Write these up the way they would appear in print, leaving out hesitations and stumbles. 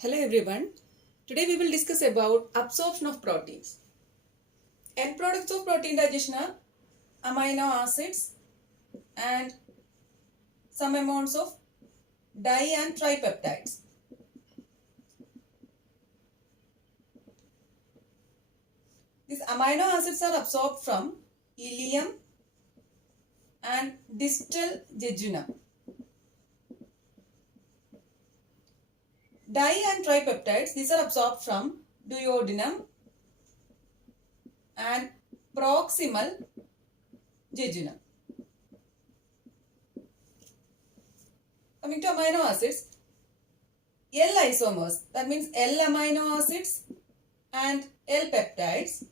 Hello everyone. Today we will discuss about absorption of proteins. End products of protein digestion are amino acids and some amounts of di and tripeptides. These amino acids are absorbed from ileum and distal jejunum. Di and tripeptides, these are absorbed from duodenum and proximal jejunum. Coming to amino acids, L isomers, that means L amino acids and L peptides.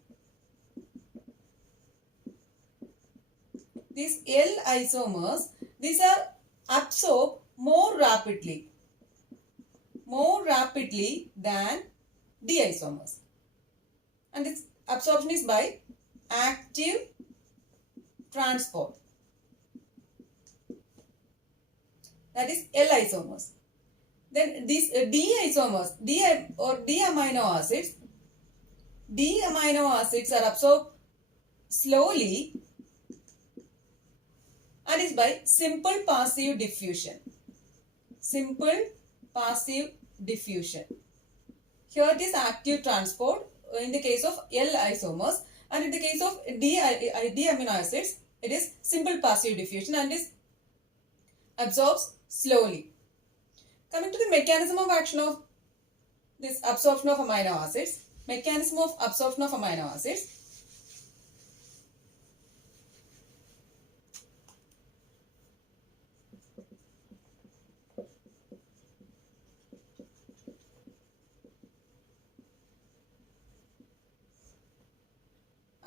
These L isomers, these are absorbed more rapidly than D isomers, and its absorption is by active transport, that is L isomers. Then these D isomers, D amino acids are absorbed slowly and is by simple passive diffusion. Here it is active transport in the case of L isomers, and in the case of D amino acids, it is simple passive diffusion and is absorbs slowly. Coming to the mechanism of action of this absorption of amino acids. Mechanism of absorption of amino acids.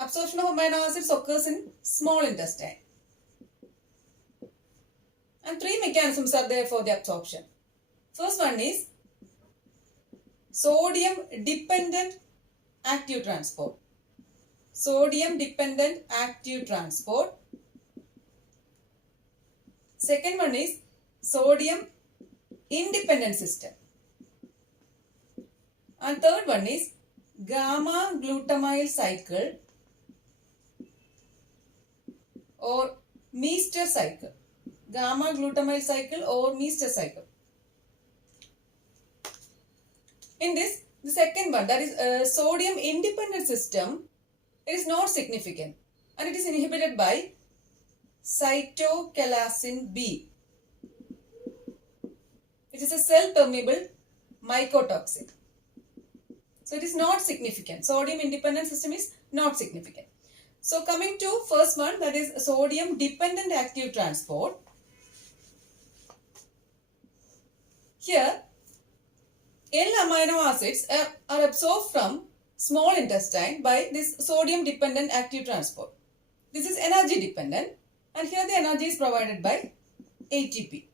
Absorption of amino acids occurs in small intestine. And three mechanisms are there for the absorption. First one is sodium dependent active transport. Second one is sodium independent system. And third one is gamma glutamyl cycle or Meester cycle. Gamma glutamyl cycle or Meester cycle. In this, the second one, that is sodium independent system, it is not significant and it is inhibited by cytochalasin B. It is a cell permeable mycotoxin. So it is not significant. Sodium independent system is not significant. So coming to first one, that is sodium dependent active transport. Here L amino acids are absorbed from small intestine by this sodium dependent active transport. This is energy dependent, and here the energy is provided by ATP.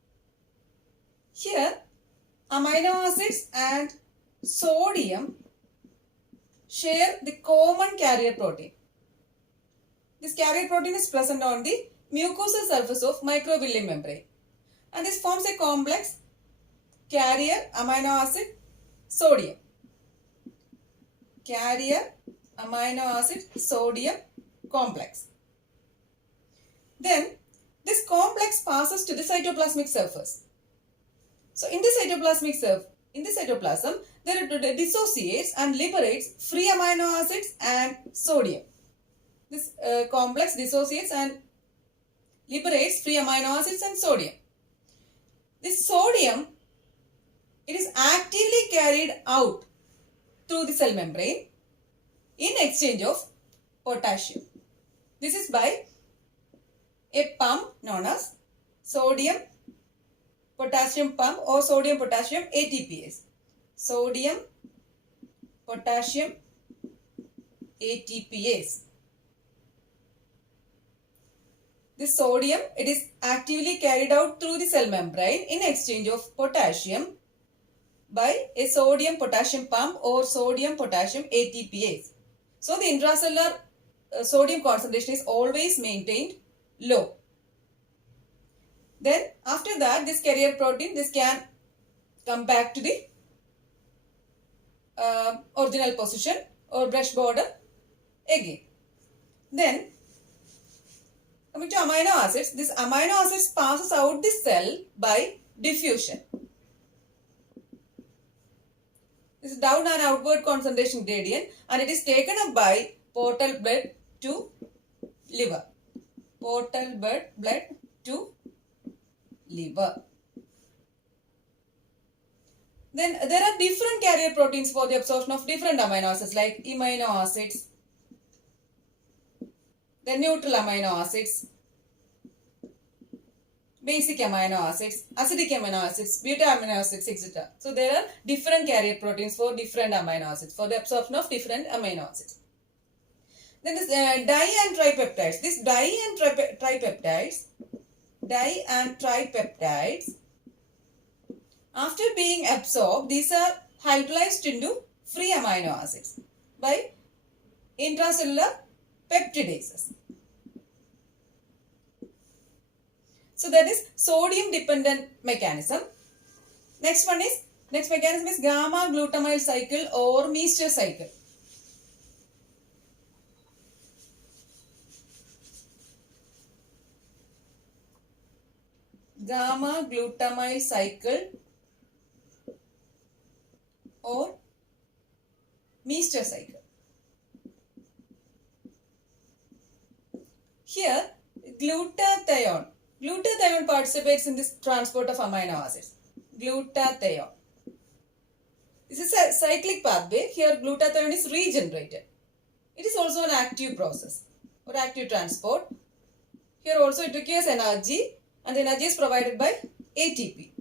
Here amino acids and sodium share the common carrier protein. This carrier protein is present on the mucosal surface of microvilli membrane, and this forms a complex carrier amino acid sodium. Carrier amino acid sodium complex. Then this complex passes to the cytoplasmic surface. So in the cytoplasm, there it dissociates and liberates free amino acids and sodium. This complex dissociates and liberates free amino acids and sodium. This sodium, it is actively carried out through the cell membrane in exchange of potassium. This is by a pump known as sodium potassium pump or sodium potassium ATPase. Sodium potassium ATPase. This sodium, it is actively carried out through the cell membrane in exchange of potassium by a sodium potassium pump or sodium potassium ATPase. So the intracellular sodium concentration is always maintained low. Then after that, this carrier protein, this can come back to the original position or brush border again. Then coming to amino acids, this amino acids passes out the cell by diffusion. This is down and outward concentration gradient, and it is taken up by portal blood to liver. Portal blood to liver. Then there are different carrier proteins for the absorption of different amino acids like amino acids, then neutral amino acids, basic amino acids, acidic amino acids, beta amino acids, etc. So there are different carrier proteins for different amino acids for the absorption of different amino acids. Then this di and tripeptides. This di and tripeptides, after being absorbed, these are hydrolyzed into free amino acids by intracellular peptidases. So that is sodium dependent mechanism. Next mechanism is gamma glutamyl cycle or Meester cycle. Gamma glutamyl cycle or Meester cycle. Here glutathione participates in this transport of amino acids. Glutathione. This is a cyclic pathway. Here glutathione is regenerated. It is also an active process or active transport. Here also it requires energy, and the energy is provided by ATP.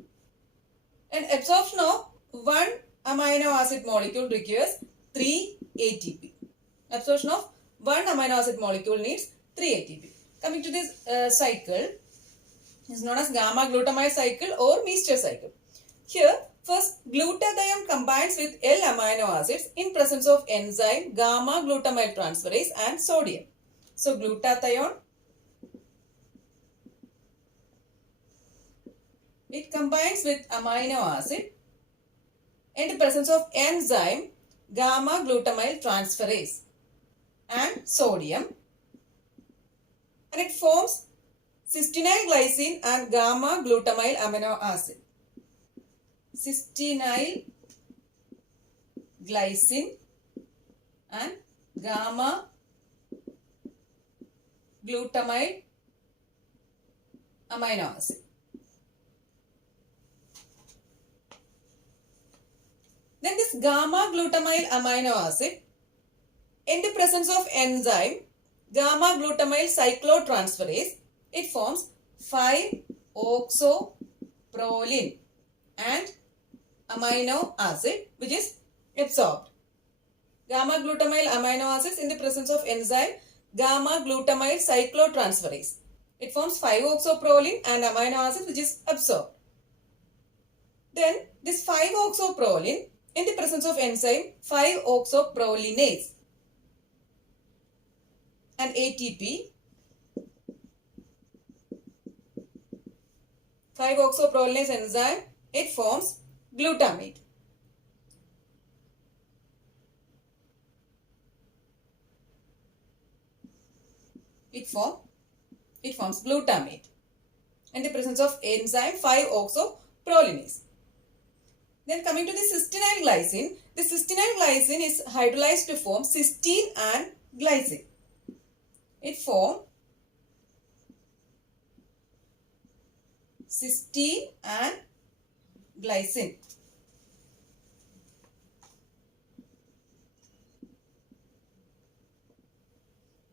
And absorption of one amino acid molecule requires 3 ATP. Absorption of one amino acid molecule needs 3 ATP. Coming to this cycle, is known as gamma glutamyl cycle or Meester cycle. Here, first glutathione combines with L amino acids in presence of enzyme gamma glutamyl transferase and sodium. So glutathione, it combines with amino acid in the presence of enzyme gamma glutamyl transferase and sodium, and it forms cysteine glycine and gamma glutamyl amino acid. Cysteine glycine and gamma glutamyl amino acid. Then this gamma glutamyl amino acid, in the presence of enzyme gamma glutamyl cyclotransferase, it forms 5-oxoproline and amino acid which is absorbed. Gamma glutamyl amino acids in the presence of enzyme gamma glutamyl cyclotransferase. It forms 5-oxoproline and amino acid which is absorbed. Then this 5-oxoproline in the presence of enzyme 5-oxoprolinase and ATP, 5-oxoprolinase enzyme, it forms glutamate. It forms glutamate in the presence of enzyme 5-oxoprolinase. Then coming to the cysteine glycine, the cysteine glycine is hydrolyzed to form cysteine and glycine. It forms cysteine and glycine.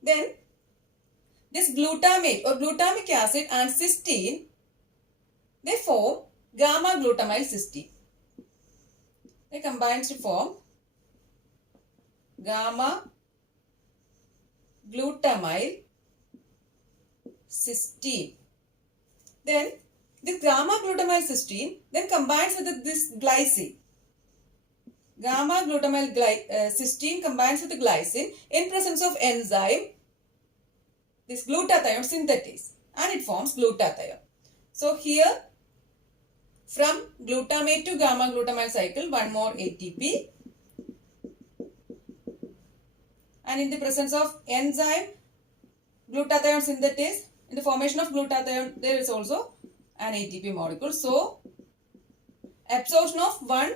Then this glutamate or glutamic acid and cysteine, they form gamma glutamyl cysteine. They combine to form gamma glutamyl cysteine. Then this gamma glutamyl cysteine then combines with this glycine. Gamma glutamyl cysteine combines with the glycine in presence of enzyme, this glutathione synthetase, and it forms glutathione. So here from glutamate to gamma glutamyl cycle, one more ATP, and in the presence of enzyme glutathione synthetase, in the formation of glutathione there is also an ATP molecule. So absorption of one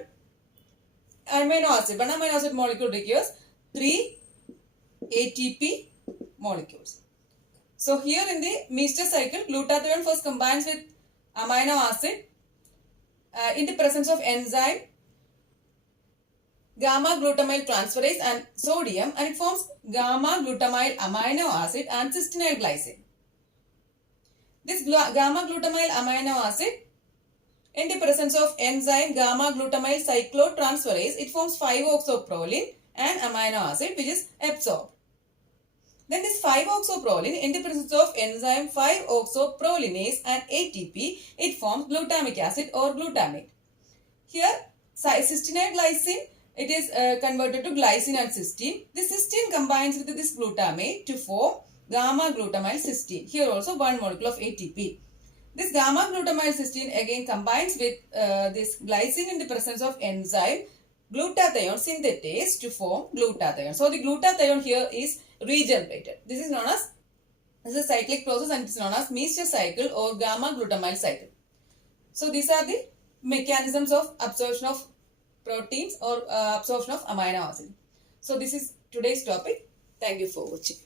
amino acid molecule requires 3 ATP molecules. So here in the Meester cycle, glutathione first combines with amino acid in the presence of enzyme gamma glutamyl transferase and sodium, and it forms gamma glutamyl amino acid and cysteine glycine. This gamma glutamyl amino acid in the presence of enzyme gamma glutamyl cyclotransferase, it forms 5-oxoproline and amino acid which is absorbed. Then this 5-oxoproline in the presence of enzyme 5-oxoprolinase and ATP, it forms glutamic acid or glutamate. Here cysteine glycine, it is converted to glycine and cysteine. This cysteine combines with this glutamate to form gamma glutamyl cysteine. Here also one molecule of ATP. This gamma glutamyl cysteine again combines with this glycine in the presence of enzyme glutathione synthetase to form glutathione. So the glutathione here is regenerated. This is a cyclic process and it is known as Meester cycle or gamma glutamyl cycle. So these are the mechanisms of absorption of proteins or absorption of amino acid. So this is today's topic. Thank you for watching.